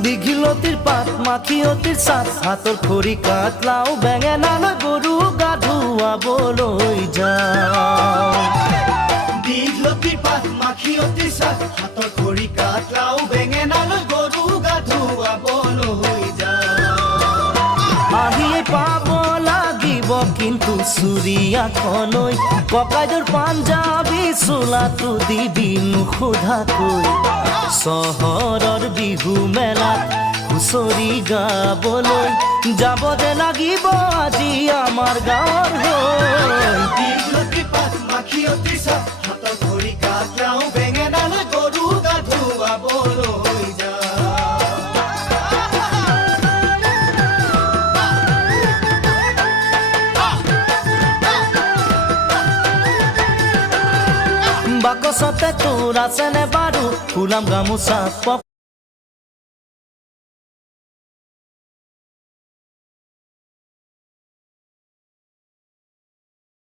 দীঘিলতিৰ পাত মাখিয়তিৰ চাট হাতৰ খৰি কাঠ লাও বেঙেনালৈ গৰু গা ধুৱাবলৈ যাওঁ দীঘলতিৰ পাত মাখিয়তিৰ চাট হাতৰ খৰি কাঠ লাও বেঙেনালৈ গৰু গা ধুৱাবলৈ যাওঁ আহিয়ে পাব লাগিব কিন্তু চুৰিয়াখনৈ ককাইদেউৰ পাঞ্জাবী চোলাটো দিবি নোসোধাকৈ চহৰৰ বিহু মেলাত হুঁচৰি গাবলৈ যাব দে লাগিব আজি আমাৰ গাঁৱৰ হৈ দীঘলতিৰ পাত মাখিয়তিৰ চাট হাতৰ খৰি কাঠ লাও বেঙেনালৈ গৰু গা ধুৱাবলৈ যাওঁ বাকচতে তোৰ আছেনে বাৰু ফুলাম গামোচা